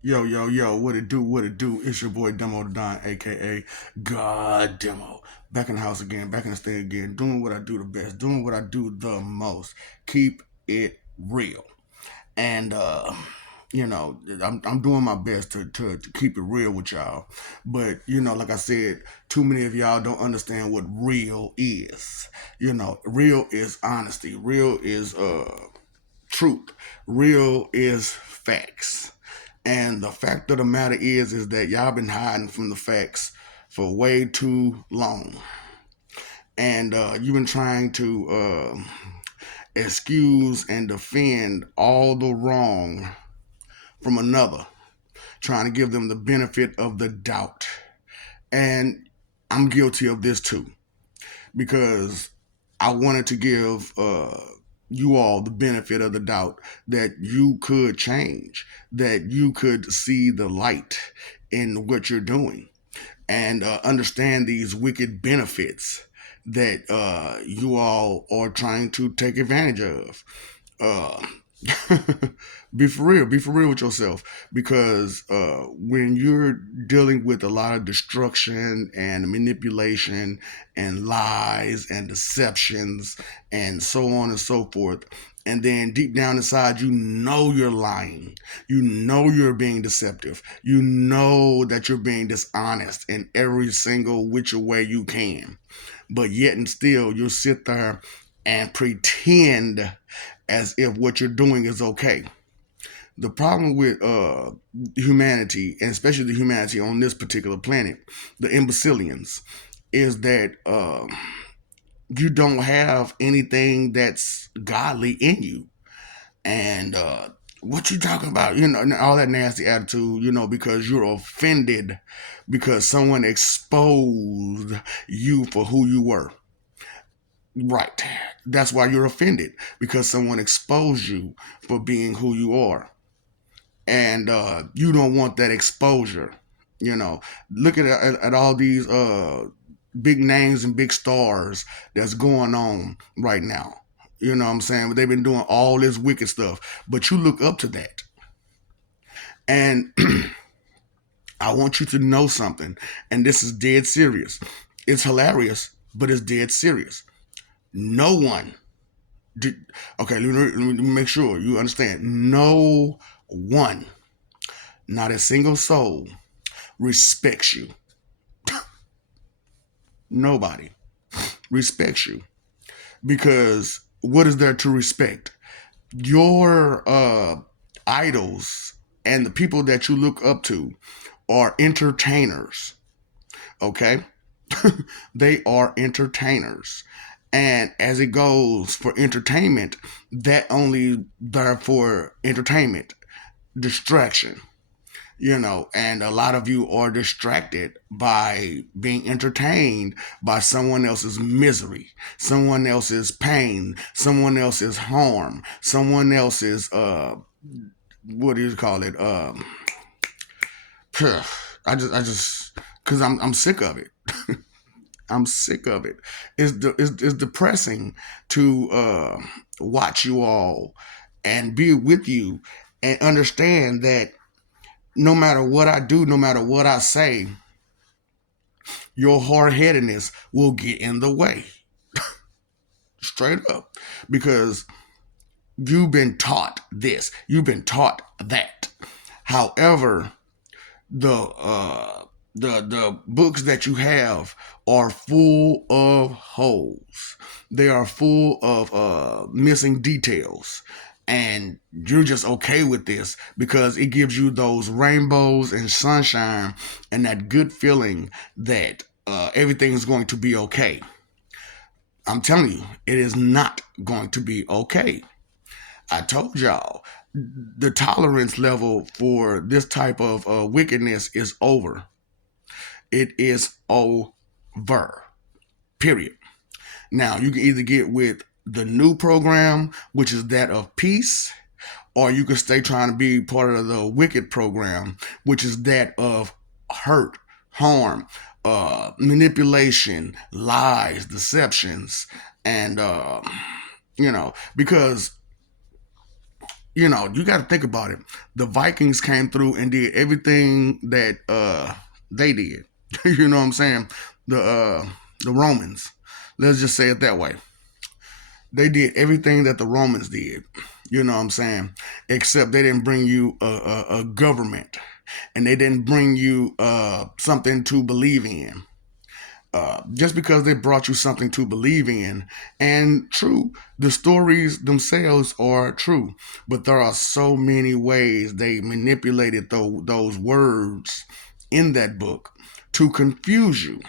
Yo, yo, yo, what it do, what it do? It's your boy Demo the Don, aka God Demo. Back in the house again, back in the state again, doing what I do the best, doing what I do the most. Keep it real. And I'm doing my best to keep it real with y'all. But like I said, too many of y'all don't understand what real is. Real is honesty. Real is truth. Real is facts. And the fact of the matter is that y'all been hiding from the facts for way too long, and you've been trying to excuse and defend all the wrong from another, trying to give them the benefit of the doubt. And I'm guilty of this too, because I wanted to give you all the benefit of the doubt that you could change, that you could see the light in what you're doing, and understand these wicked benefits that you all are trying to take advantage of. Uh, be for real with yourself, because when you're dealing with a lot of destruction and manipulation and lies and deceptions and so on and so forth, and then deep down inside you know you're lying, you know you're being deceptive, you know that you're being dishonest in every single which way you can, but yet and still you'll sit there and pretend as if what you're doing is okay. The problem with humanity, and especially the humanity on this particular planet, the imbecilians, is that you don't have anything that's godly in you. And what you talking about? All that nasty attitude, because you're offended because someone exposed you for who you were. Right. That's why you're offended, because someone exposed you for being who you are. And you don't want that exposure. Look at all these big names and big stars that's going on right now. You know what I'm saying? They've been doing all this wicked stuff, but you look up to that. And I want you to know something, and this is dead serious. It's hilarious, but it's dead serious. No one did. Okay, let me make sure you understand. No one, not a single soul, respects you. Nobody respects you, because what is there to respect? Your idols and the people that you look up to are entertainers. Okay, they are entertainers. And as it goes for entertainment, that only there for entertainment, distraction. And a lot of you are distracted by being entertained by someone else's misery, someone else's pain, someone else's harm, someone else's what do you call it? I just because I'm sick of it. I'm sick of it. It's depressing to watch you all and be with you and understand that no matter what I do, no matter what I say, your hard headedness will get in the way. Straight up. Because you've been taught this, you've been taught that. However, the books that you have are full of holes. They are full of missing details. And you're just okay with this because it gives you those rainbows and sunshine and that good feeling that everything is going to be okay. I'm telling you, it is not going to be okay. I told y'all the tolerance level for this type of wickedness is over. It is over. Period. Now, you can either get with the new program, which is that of peace, or you can stay trying to be part of the wicked program, which is that of hurt, harm, manipulation, lies, deceptions, and because you got to think about it. The Vikings came through and did everything that they did. You know what I'm saying? The Romans. Let's just say it that way. They did everything that the Romans did. You know what I'm saying? Except they didn't bring you a government, and they didn't bring you something to believe in. Just because they brought you something to believe in, and true, the stories themselves are true, but there are so many ways they manipulated those words in that book to confuse you.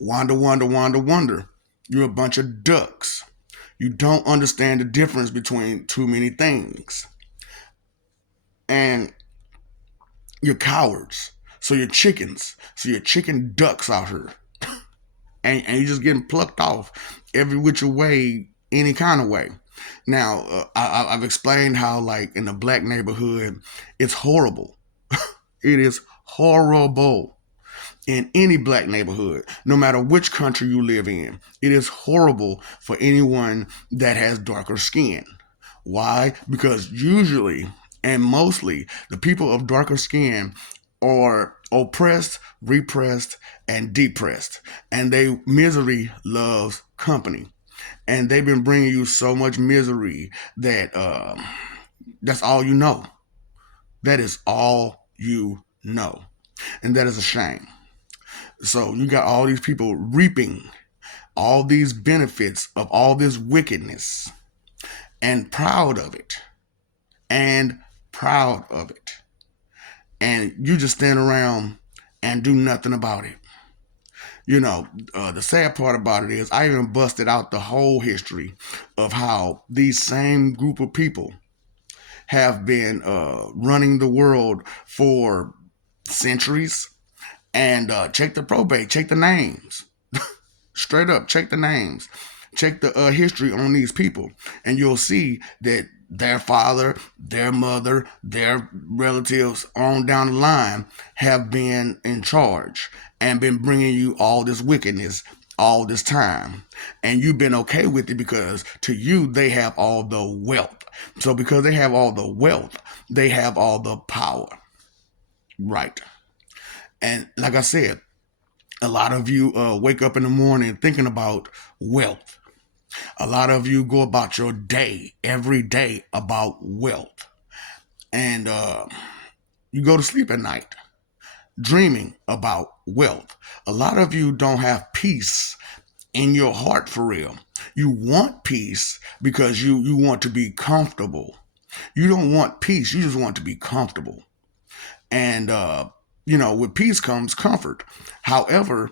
Wonder, wonder, wonder, wonder. You're a bunch of ducks. You don't understand the difference between too many things. And you're cowards. So you're chickens. So you're chicken ducks out here. And you're just getting plucked off every which way, any kind of way. Now, I've explained how, like, in the black neighborhood, it's horrible. It is horrible in any black neighborhood, no matter which country you live in. It is horrible for anyone that has darker skin. Why? Because usually and mostly the people of darker skin are oppressed, repressed, and depressed. And they misery loves company. And they've been bringing you so much misery that that's all you know. That is all you know. And that is a shame. So you got all these people reaping all these benefits of all this wickedness and proud of it. And proud of it. And you just stand around and do nothing about it. The sad part about it is I even busted out the whole history of how these same group of people have been running the world for centuries. And check the probate, check the names. Straight up, check the names. Check the history on these people. And you'll see that their father, their mother, their relatives on down the line have been in charge and been bringing you all this wickedness all this time. And you've been okay with it because to you, they have all the wealth. So because they have all the wealth, they have all the power. Right. And like I said, a lot of you wake up in the morning thinking about wealth. A lot of you go about your day, every day, about wealth. And you go to sleep at night dreaming about wealth. A lot of you don't have peace in your heart for real. You want peace because you want to be comfortable. You don't want peace, you just want to be comfortable. And with peace comes comfort. However,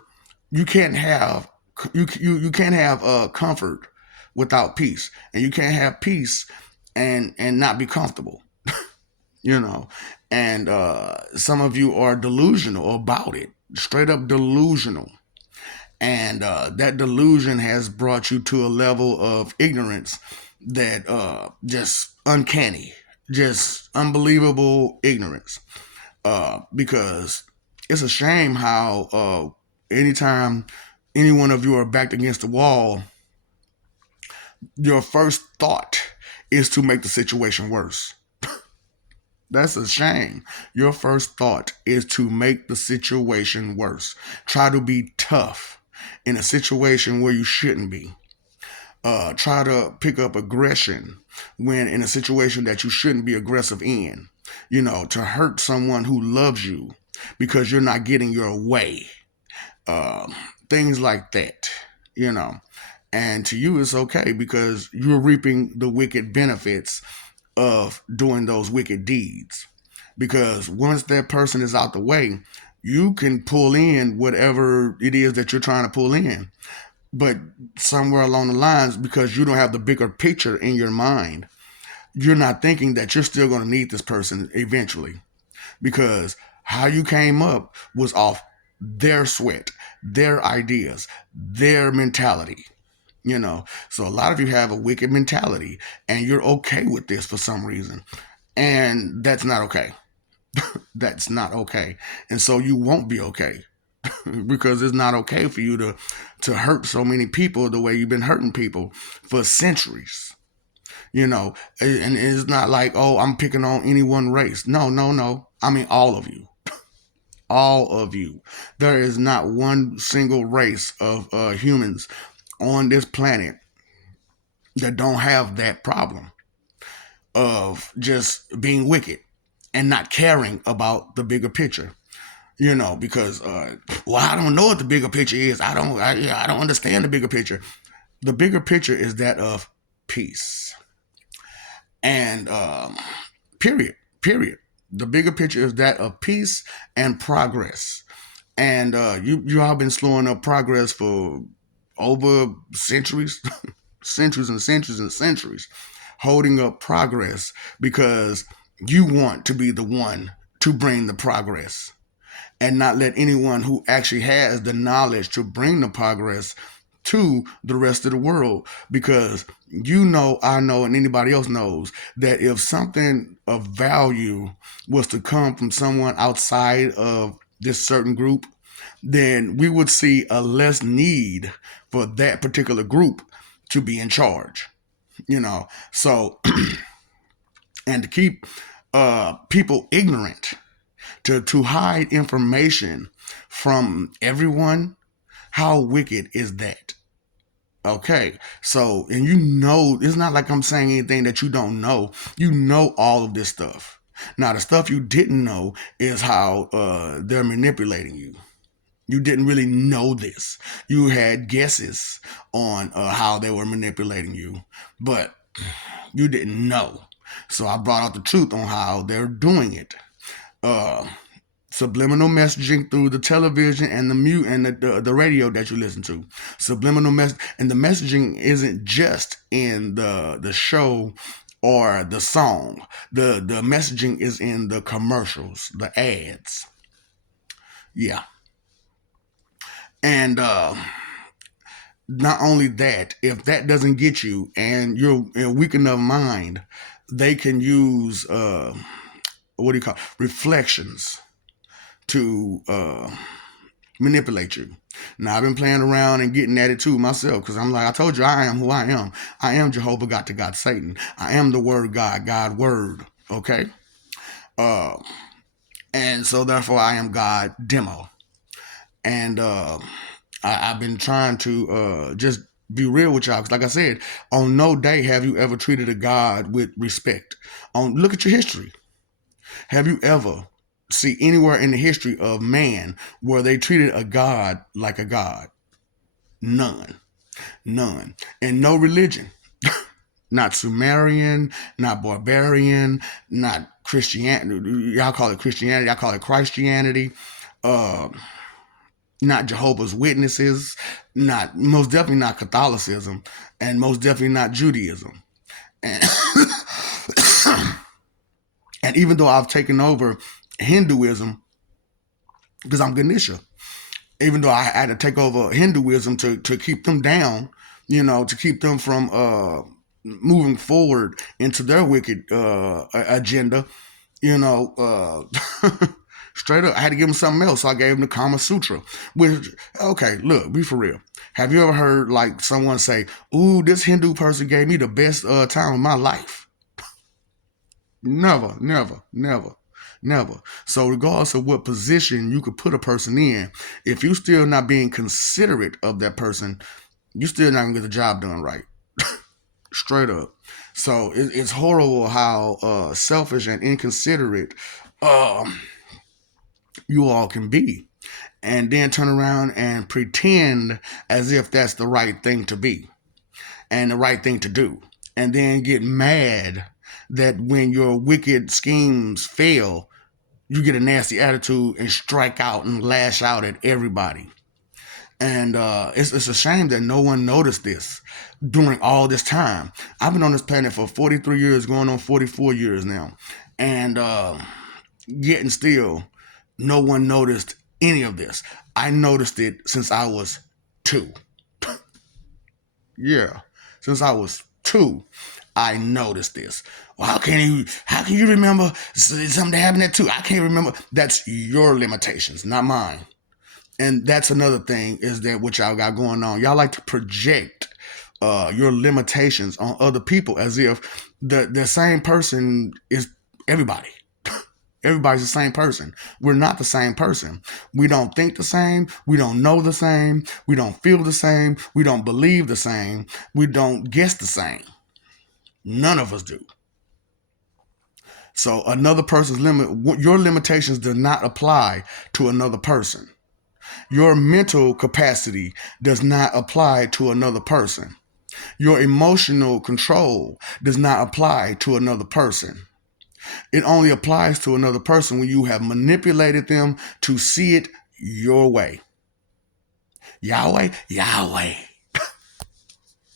you can't have you can't have comfort without peace, and you can't have peace and not be comfortable. you know, and some of you are delusional about it, straight up delusional, and that delusion has brought you to a level of ignorance that just uncanny, just unbelievable ignorance. Because it's a shame how anytime any one of you are backed against the wall, your first thought is to make the situation worse. That's a shame. Your first thought is to make the situation worse. Try to be tough in a situation where you shouldn't be. Try to pick up aggression when in a situation that you shouldn't be aggressive in. To hurt someone who loves you because you're not getting your way. Uh, Things like that, you know. And to you, it's okay because you're reaping the wicked benefits of doing those wicked deeds. Because once that person is out the way, you can pull in whatever it is that you're trying to pull in. But somewhere along the lines, because you don't have the bigger picture in your mind, you're not thinking that you're still going to need this person eventually. Because how you came up was off their sweat, their ideas, their mentality. So a lot of you have a wicked mentality and you're okay with this for some reason. And that's not okay. That's not okay. And so you won't be okay because it's not okay for you to hurt so many people the way you've been hurting people for centuries. You know, and it's not like, oh, I'm picking on any one race. No, no, no. I mean, all of you. All of you. There is not one single race of humans on this planet that don't have that problem of just being wicked and not caring about the bigger picture. You know, because well, I don't know what the bigger picture is. I don't understand the bigger picture. The bigger picture is that of peace and period. The bigger picture is that of peace and progress. And you all been slowing up progress for over centuries, centuries and centuries and centuries, holding up progress because you want to be the one to bring the progress and not let anyone who actually has the knowledge to bring the progress to the rest of the world. Because you know, I know, and anybody else knows that if something of value was to come from someone outside of this certain group, then we would see a less need for that particular group to be in charge. You know, so and to keep people ignorant, to hide information from everyone, how wicked is that? Okay, so, and you know, it's not like I'm saying anything that you don't know. You know all of this stuff. Now, the stuff you didn't know is how they're manipulating you. You didn't really know this. You had guesses on how they were manipulating you, but you didn't know. So I brought out the truth on how they're doing it. Uh, Subliminal messaging through the television and the mute and the radio that you listen to. Subliminal mess and the messaging isn't just in the show or the song. The messaging is in the commercials, the ads. Yeah. And not only that, if that doesn't get you and you're in a weak enough mind, they can use what do you call it? Reflections to manipulate you. Now I've been playing around and getting at it too myself because I'm like, I told you I am who I am. I am Jehovah God to God Satan. I am the word God, God word. Okay. Uh, and so therefore I am God demo. And I've been trying to just be real with y'all. Because like I said, on no day have you ever treated a God with respect. On look at your history. Have you ever see anywhere in the history of man where they treated a God like a God? None. None. And no religion. Not Sumerian, not barbarian, not Christianity. Y'all call it Christianity. I call it Christianity. Uh, Not Jehovah's Witnesses. Not most definitely not Catholicism, and most definitely not Judaism. And, and even though I've taken over Hinduism because I'm Ganesha, even though I had to take over Hinduism to keep them down, you know, to keep them from moving forward into their wicked agenda, you know, straight up, I had to give them something else. So I gave them the Kama Sutra. Which, okay, look, be for real. Have you ever heard like someone say, "Ooh, this Hindu person gave me the best time of my life"? Never, never, never, never. So regardless of what position you could put a person in, if you still not being considerate of that person, you still not gonna get the job done right. Straight up. So it's horrible how selfish and inconsiderate um, you all can be, and then turn around and pretend as if that's the right thing to be and the right thing to do, and then get mad that when your wicked schemes fail, you get a nasty attitude and strike out and lash out at everybody. And it's a shame that no one noticed this during all this time. I've been on this planet for 43 years, going on 44 years now. And yet and still, no one noticed any of this. I noticed it since I was 2. Yeah, since I was 2, I noticed this. Well, how can you remember something that happened at 2? I can't remember. That's your limitations, not mine. And that's another thing is that what y'all got going on. Y'all like to project your limitations on other people as if the same person is everybody. Everybody's the same person. We're not the same person. We don't think the same. We don't know the same. We don't feel the same. We don't believe the same. We don't guess the same. None of us do. So another person's your limitations do not apply to another person. Your mental capacity does not apply to another person. Your emotional control does not apply to another person. It only applies to another person when you have manipulated them to see it your way. Yahweh, Yahweh.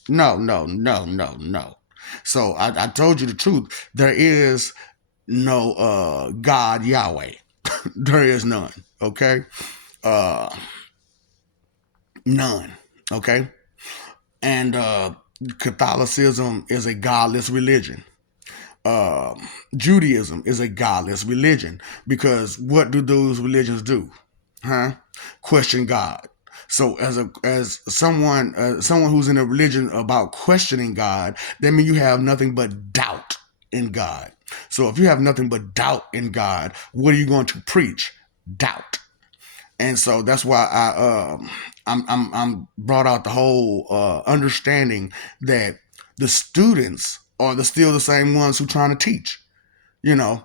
No, no, no, no, no. So I told you the truth. There is no God Yahweh. There is none. Okay? Uh None. Okay? And Catholicism is a godless religion. uh, Judaism is a godless religion because what do those religions do? Huh? Question God. So as someone who's in a religion about questioning God, that means you have nothing but doubt in God. So if you have nothing but doubt in God, what are you going to preach? Doubt. And so that's why I'm brought out the whole understanding that the students are still the same ones who trying to teach. You know,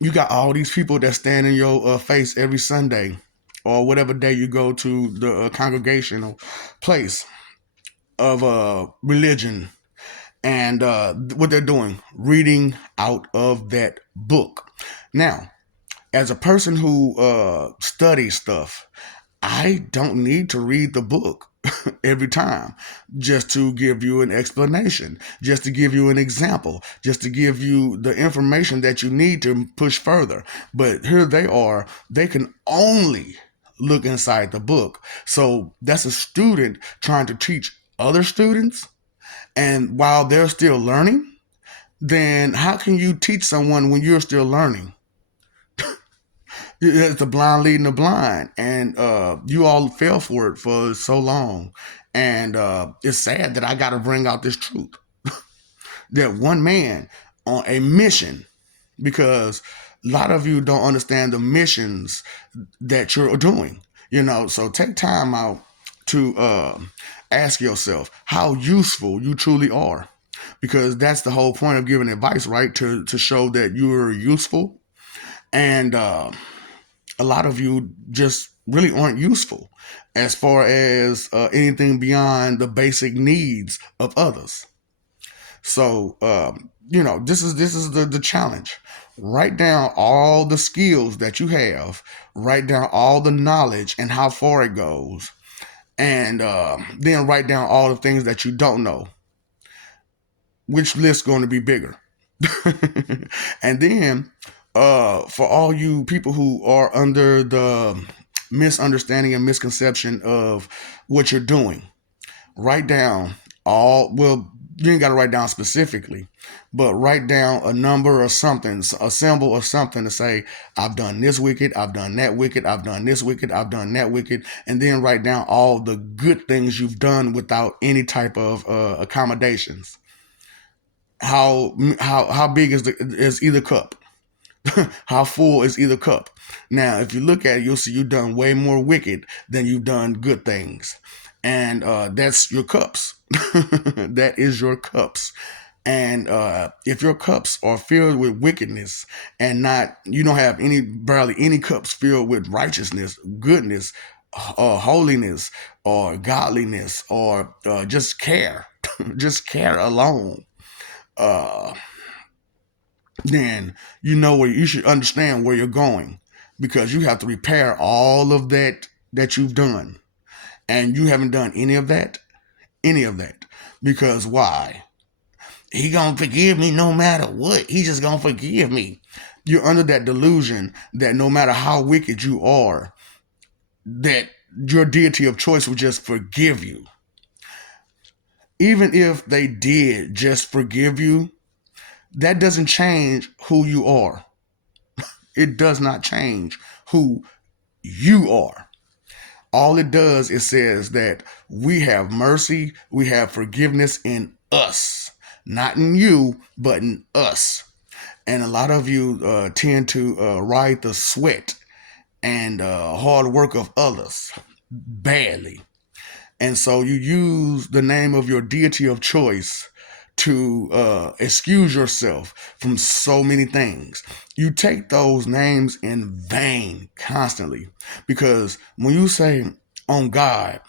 you got all these people that stand in your face every Sunday or whatever day you go to the congregational place of religion, and what they're doing, reading out of that book. Now, as a person who studies stuff, I don't need to read the book every time just to give you an explanation, just to give you an example, just to give you the information that you need to push further. But here they are, they can only look inside the book. So that's a student trying to teach other students. And while they're still learning, then how can you teach someone when you're still learning? It's the blind leading the blind, and you all fell for it for so long. And it's sad that I got to bring out this truth that one man on a mission, because a lot of you don't understand the missions that you're doing. So take time out to ask yourself how useful you truly are, because that's the whole point of giving advice, right? To show that you're useful. And a lot of you just really aren't useful as far as anything beyond the basic needs of others. So this is the challenge. Write down all the skills that you have. Write down all the knowledge and how far it goes, and then write down all the things that you don't know. Which list going to be bigger? And then for all you people who are under the misunderstanding and misconception of what you're doing, write down well, you ain't got to write down specifically, but write down a number or something, a symbol or something to say, I've done this wicked, I've done that wicked, I've done this wicked, I've done that wicked. And then write down all the good things you've done without any type of accommodations. How big is either cup? How full is either cup? Now, if you look at it, you'll see you've done way more wicked than you've done good things, and that's your cups. That is your cups. And if your cups are filled with wickedness, and you don't have barely any cups filled with righteousness, goodness, holiness, or godliness, or just care, just care alone, uh, then you know where you should understand where you're going, because you have to repair all of that you've done, and you haven't done any of that, because why? He gonna forgive me no matter what. He just gonna forgive me. You're under that delusion that no matter how wicked you are, that your deity of choice will just forgive you. Even if they did just forgive you, that doesn't change who you are. It does not change who you are. All it does is says that we have mercy, we have forgiveness in us, not in you, but in us. And a lot of you tend to ride the sweat and hard work of others badly. And so you use the name of your deity of choice to excuse yourself from so many things. You take those names in vain constantly because when you say on God,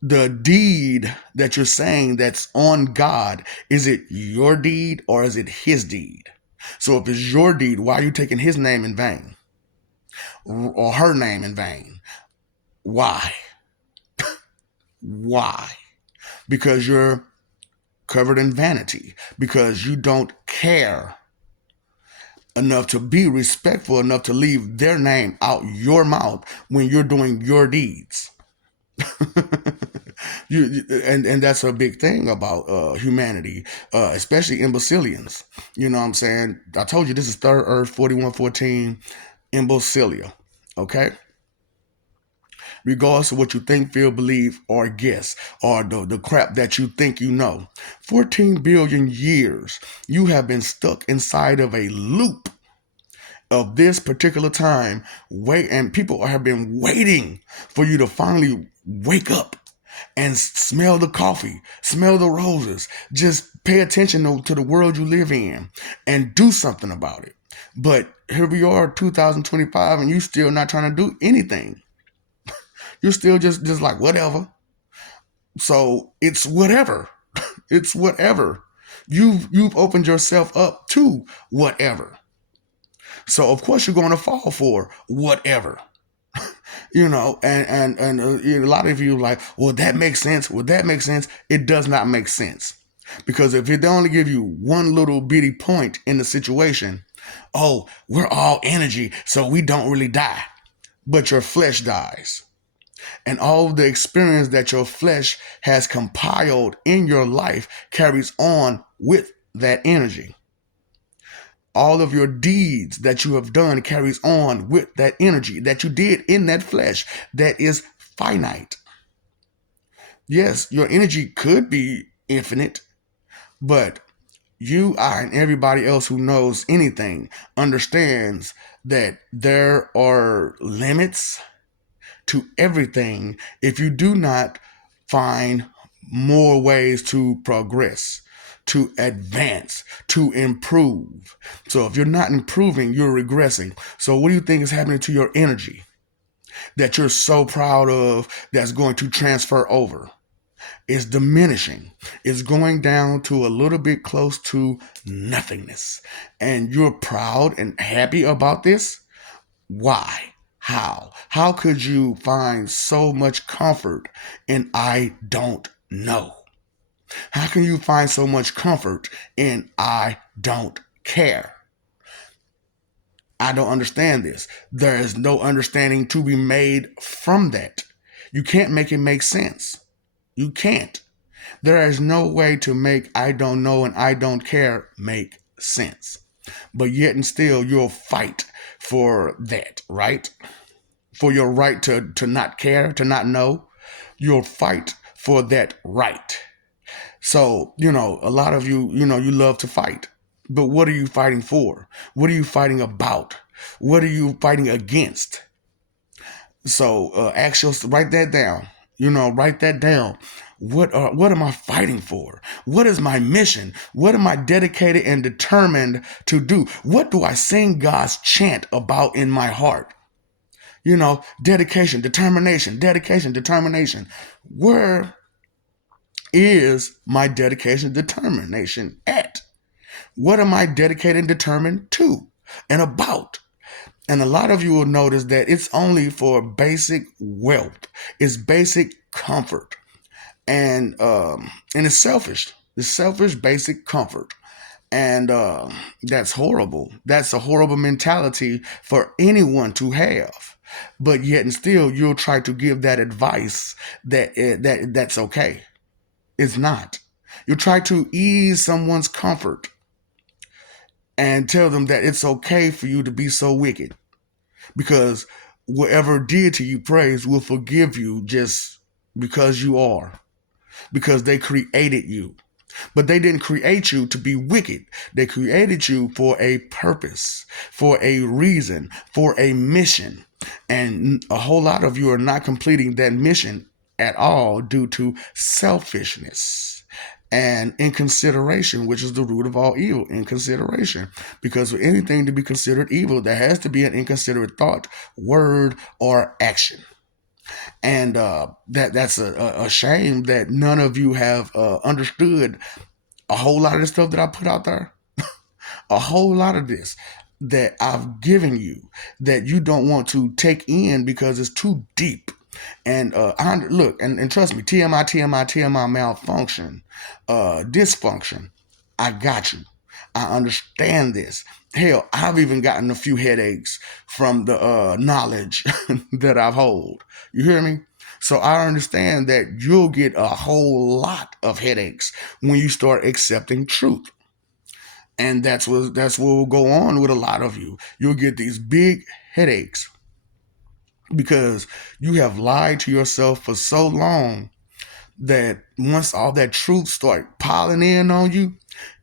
the deed that you're saying that's on God, is it your deed or is it his deed? So if it's your deed, why are you taking his name in vain or her name in vain? Why? Why? Because you're covered in vanity, because you don't care enough to be respectful enough to leave their name out your mouth when you're doing your deeds. And that's a big thing about humanity, especially imbecilians. You know what I'm saying? I told you this is Third Earth 4114 imbecilia. Okay? Regardless of what you think, feel, believe, or guess, or the crap that you think you know. 14 billion years, you have been stuck inside of a loop of this particular time. Wait, and people have been waiting for you to finally wake up and smell the coffee, smell the roses, just pay attention to the world you live in and do something about it. But here we are, 2025, and you still not trying to do anything. You're still just like whatever. So it's whatever. It's whatever. You've opened yourself up to whatever. So of course you're going to fall for whatever. And a lot of you are like, well, that makes sense. Well, that makes sense. It does not make sense. Because if it only give you one little bitty point in the situation, oh, we're all energy, so we don't really die. But your flesh dies. And all of the experience that your flesh has compiled in your life carries on with that energy. All of your deeds that you have done carries on with that energy that you did in that flesh that is finite. Yes, your energy could be infinite, but you, I, and everybody else who knows anything understands that there are limits to everything if you do not find more ways to progress, to advance, to improve. So if you're not improving, you're regressing. So what do you think is happening to your energy that you're so proud of that's going to transfer over? It's diminishing. It's going down to a little bit close to nothingness. And you're proud and happy about this? Why? How? How could you find so much comfort in I don't know? How can you find so much comfort in I don't care? I don't understand this. There is no understanding to be made from that. You can't make it make sense. You can't. There is no way to make I don't know and I don't care make sense. But yet and still, you'll fight for that, right? For your right to not care, to not know. You'll fight for that right. So, a lot of you, you love to fight. But what are you fighting for? What are you fighting about? What are you fighting against? So, write that down. Write that down. What am I fighting for? What is my mission? What am I dedicated and determined to do? What do I sing God's chant about in my heart? Dedication, determination, determination. Where is my dedication, determination at? What am I dedicated and determined to and about? And a lot of you will notice that it's only for basic wealth. It's basic comfort. And it's selfish. It's selfish basic comfort. And that's horrible. That's a horrible mentality for anyone to have. But yet and still you'll try to give that advice that's okay. It's not. You try to ease someone's comfort and tell them that it's okay for you to be so wicked because whatever deity you praise will forgive you just because you are, because they created you. But they didn't create you to be wicked. They created you for a purpose, for a reason, for a mission. And a whole lot of you are not completing that mission at all due to selfishness and inconsideration, which is the root of all evil, inconsideration. Because for anything to be considered evil, there has to be an inconsiderate thought, word, or action. And that's a shame that none of you have understood a whole lot of the stuff that I put out there, a whole lot of this that I've given you that you don't want to take in because it's too deep. And look, and trust me, TMI, TMI, TMI, malfunction, dysfunction. I got you. I understand this. Hell, I've even gotten a few headaches from the knowledge that I've hold. You hear me? So I understand that you'll get a whole lot of headaches when you start accepting truth. And that's what will go on with a lot of you. You'll get these big headaches because you have lied to yourself for so long that once all that truth start piling in on you,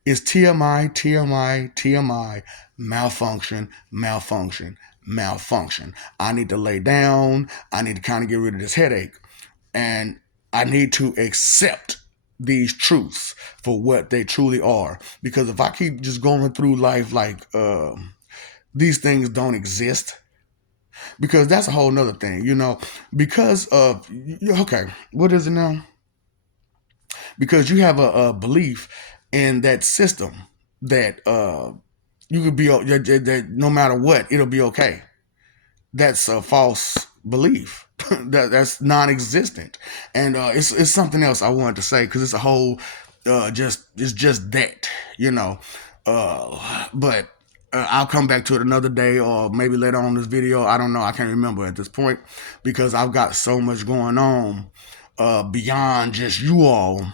it's TMI, TMI, TMI, malfunction, malfunction, malfunction. I need to lay down. I need to kind of get rid of this headache. And I need to accept these truths for what they truly are. Because if I keep just going through life like these things don't exist, because that's a whole nother thing, because of, okay, what is it now? Because you have a belief in that system that you could be, that no matter what, it'll be okay. That's a false belief. That's non-existent, and it's something else I wanted to say because it's a whole it's just that but I'll come back to it another day or maybe later on this video. I don't know. I can't remember at this point because I've got so much going on beyond just you all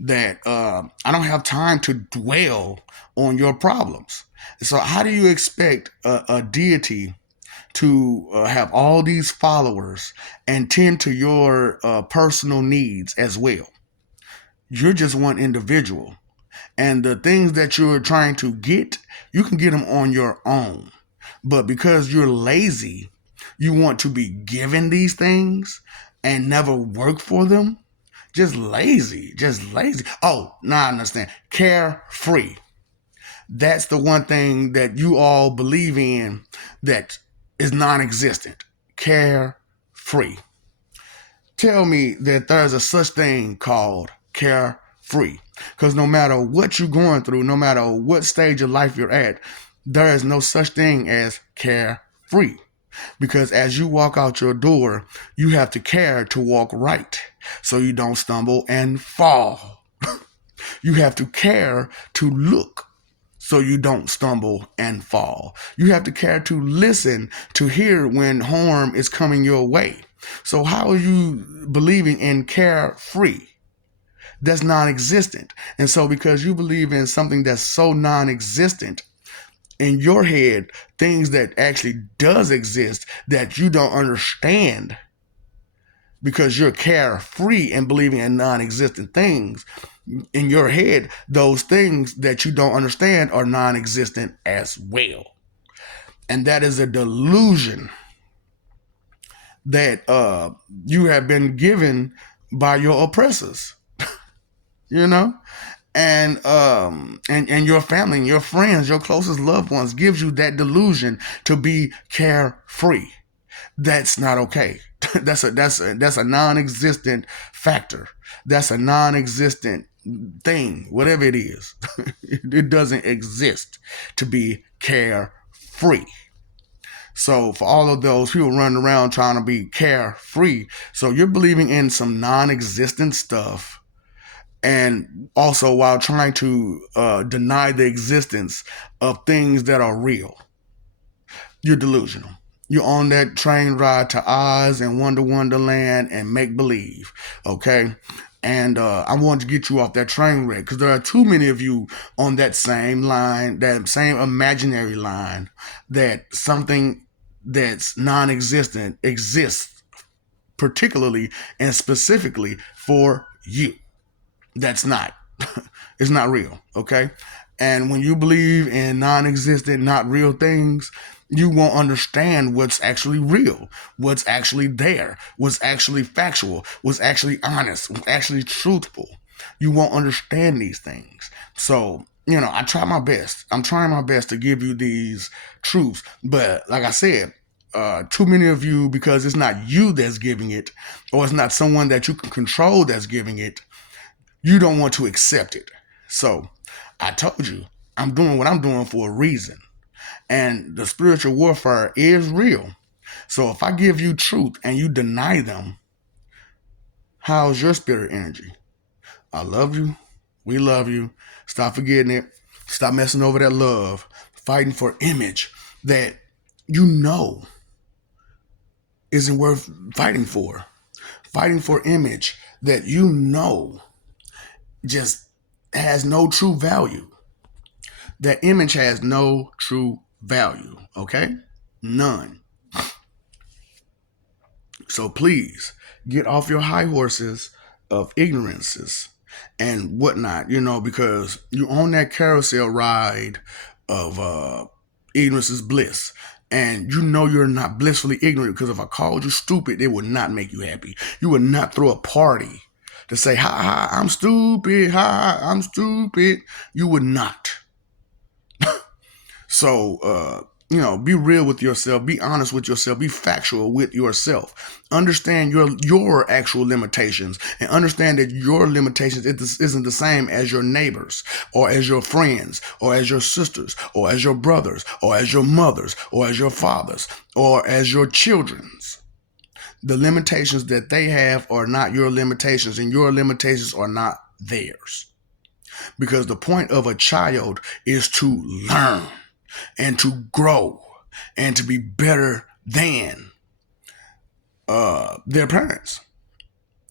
that I don't have time to dwell on your problems. So how do you expect a deity to have all these followers and tend to your personal needs as well? You're just one individual. And the things that you're trying to get, you can get them on your own. But because you're lazy, you want to be given these things and never work for them. Just lazy, just lazy. Oh, now I understand. Carefree. That's the one thing that you all believe in that is non-existent. Carefree. Tell me that there's a such thing called carefree. Because no matter what you're going through, no matter what stage of life you're at, there is no such thing as carefree. Because as you walk out your door, you have to care to walk right so you don't stumble and fall. You have to care to look so you don't stumble and fall. You have to care to listen to hear when harm is coming your way. So how are you believing in carefree? That's non-existent. And so because you believe in something that's so non-existent, in your head, things that actually does exist that you don't understand because you're carefree and believing in non-existent things. In your head, those things that you don't understand are non-existent as well. And that is a delusion that you have been given by your oppressors, you know? And your family and your friends, your closest loved ones gives you that delusion to be carefree. That's not okay. That's a non-existent factor. That's a non-existent thing, whatever it is. It doesn't exist to be carefree. So for all of those people running around trying to be carefree, so you're believing in some non-existent stuff, and also while trying to deny the existence of things that are real. You're delusional. You're on that train ride to Oz and Wonderland and make believe, okay? And I want to get you off that train wreck because there are too many of you on that same line, that same imaginary line, that something that's non-existent exists particularly and specifically for you. That's not. It's not real, okay? And when you believe in non-existent, not real things, you won't understand what's actually real, what's actually there, what's actually factual, what's actually honest, what's actually truthful. You won't understand these things. So, I try my best. I'm trying my best to give you these truths. But like I said, too many of you, because it's not you that's giving it, or it's not someone that you can control that's giving it, you don't want to accept it. So I told you, I'm doing what I'm doing for a reason. And the spiritual warfare is real. So if I give you truth and you deny them, how's your spirit energy? I love you. We love you. Stop forgetting it. Stop messing over that love. Fighting for image that you know isn't worth fighting for. Fighting for image that you know just has no true value. That image has no true value, okay? None. So please get off your high horses of ignorances and whatnot, because you're on that carousel ride of ignorance is bliss. And you know you're not blissfully ignorant, because if I called you stupid, it would not make you happy. You would not throw a party to say, ha ha, I'm stupid, ha, I'm stupid. You would not. So, be real with yourself, be honest with yourself, be factual with yourself. Understand your actual limitations, and understand that your limitations isn't the same as your neighbors, or as your friends, or as your sisters, or as your brothers, or as your mothers, or as your fathers, or as your children's. The limitations that they have are not your limitations, and your limitations are not theirs. Because the point of a child is to learn and to grow and to be better than their parents,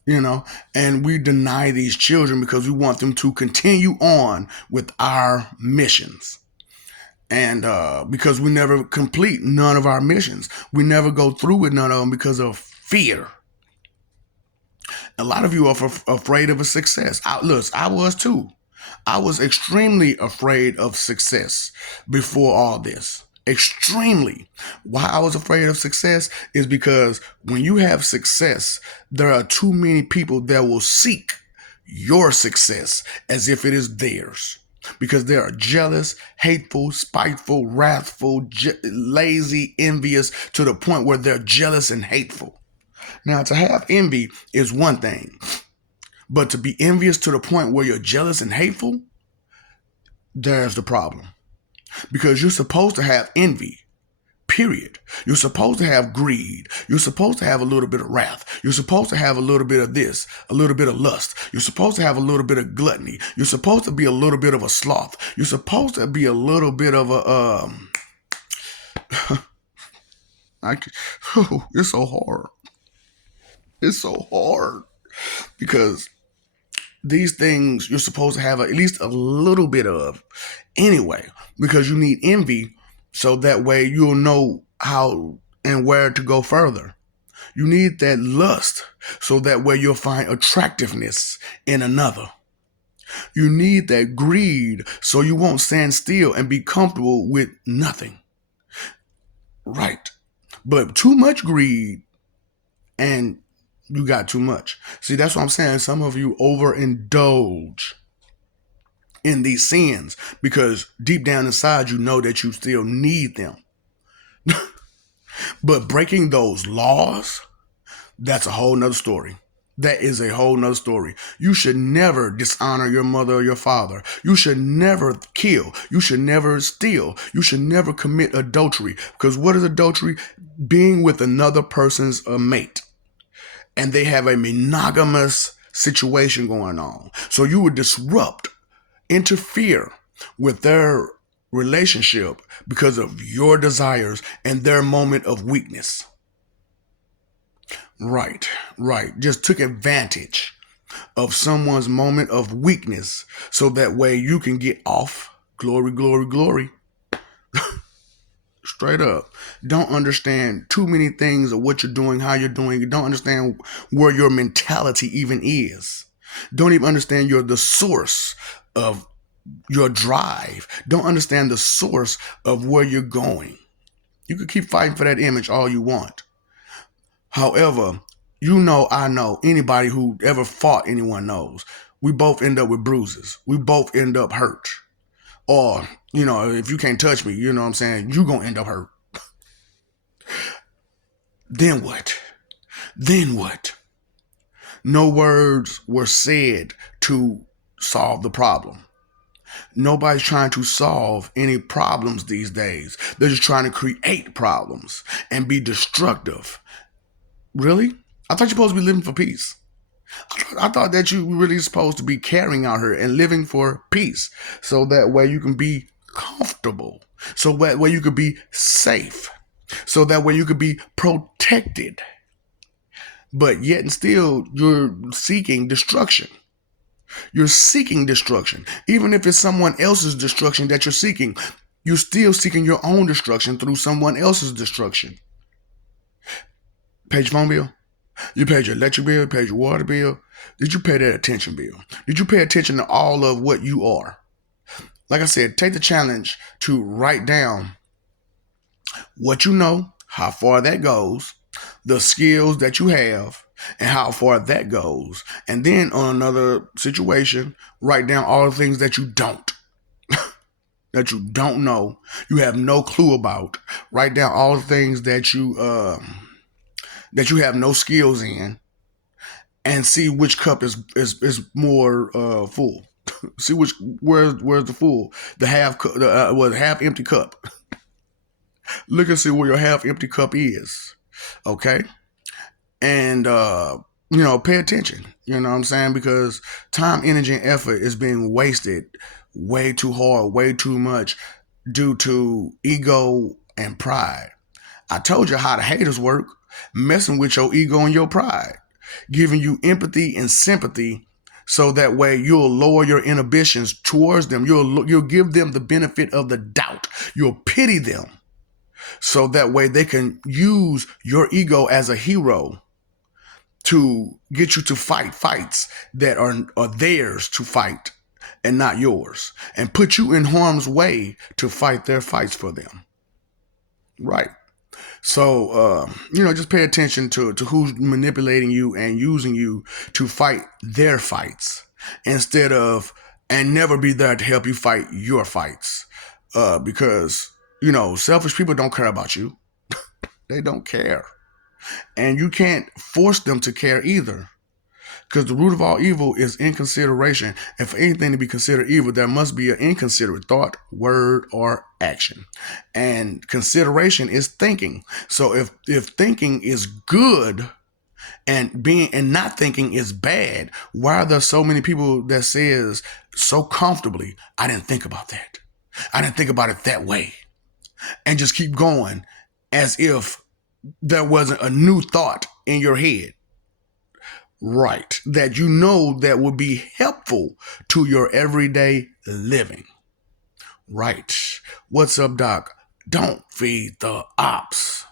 and we deny these children because we want them to continue on with our missions. And because we never complete none of our missions, we never go through with none of them because of fear. A lot of you are afraid of a success. Look, I was too. I was extremely afraid of success before all this. Extremely. Why I was afraid of success is because when you have success, there are too many people that will seek your success as if it is theirs. Because they are jealous, hateful, spiteful, wrathful, lazy, envious, to the point where they're jealous and hateful. Now, to have envy is one thing, but to be envious to the point where you're jealous and hateful, there's the problem. Because you're supposed to have envy, period. You're supposed to have greed. You're supposed to have a little bit of wrath. You're supposed to have a little bit of this, a little bit of lust. You're supposed to have a little bit of gluttony. You're supposed to be a little bit of a sloth. You're supposed to be a little bit of a, it's so hard. It's so hard because these things you're supposed to have at least a little bit of anyway, because you need envy so that way you'll know how and where to go further. You need that lust so that way you'll find attractiveness in another. You need that greed so you won't stand still and be comfortable with nothing. Right. But too much greed and you got too much. See, that's what I'm saying. Some of you overindulge in these sins because deep down inside you know that you still need them. But breaking those laws, that's a whole nother story. That is a whole nother story. You should never dishonor your mother or your father. You should never kill. You should never steal. You should never commit adultery. Because what is adultery? Being with another person's mate. And they have a monogamous situation going on. So you would disrupt, interfere with their relationship because of your desires and their moment of weakness. Right. Just took advantage of someone's moment of weakness so that way you can get off. Glory. Straight up. Don't understand too many things of what you're doing, how you're doing. You don't understand where your mentality even is. Don't even understand the source of your drive. Don't understand the source of where you're going. You could keep fighting for that image all you want. However, I know, anybody who ever fought anyone knows, we both end up with bruises. We both end up hurt. Or, if you can't touch me, you know what I'm saying, you're going to end up hurt. Then what? Then what? No words were said to solve the problem. Nobody's trying to solve any problems these days. They're just trying to create problems and be destructive. Really? I thought you're supposed to be living for peace. I thought that you were really supposed to be carrying out here and living for peace so that way you can be comfortable, so that way you could be safe, so that way you could be protected. But yet and still, you're seeking destruction. You're seeking destruction. Even if it's someone else's destruction that you're seeking, you're still seeking your own destruction through someone else's destruction. Paid your phone bill? You paid your electric bill, you paid your water bill. Did you pay that attention bill? Did you pay attention to all of what you are? Like I said, take the challenge to write down what you know, how far that goes, the skills that you have, and how far that goes. And then on another situation, write down all the things that you don't. That you don't know, you have no clue about. Write down all the things that you have no skills in, and see which cup is more full. See where's the full, the half the half empty cup. Look and see where your half empty cup is. Okay, and pay attention. You know what I'm saying? Because time, energy, and effort is being wasted way too hard, way too much due to ego and pride. I told you how the haters work, messing with your ego and your pride, giving you empathy and sympathy so that way you'll lower your inhibitions towards them. You'll give them the benefit of the doubt. You'll pity them so that way they can use your ego as a hero to get you to fight fights that are theirs to fight and not yours, and put you in harm's way to fight their fights for them. Right. So, just pay attention to who's manipulating you and using you to fight their fights instead of, and never be there to help you fight your fights. Because, selfish people don't care about you. They don't care. And you can't force them to care either. Because the root of all evil is inconsideration. And for anything to be considered evil, there must be an inconsiderate thought, word, or action. And consideration is thinking. So if thinking is good and not thinking is bad, why are there so many people that says so comfortably, I didn't think about that. I didn't think about it that way. And just keep going as if there wasn't a new thought in your head. Right. That that would be helpful to your everyday living. Right. What's up, Doc? Don't feed the ops.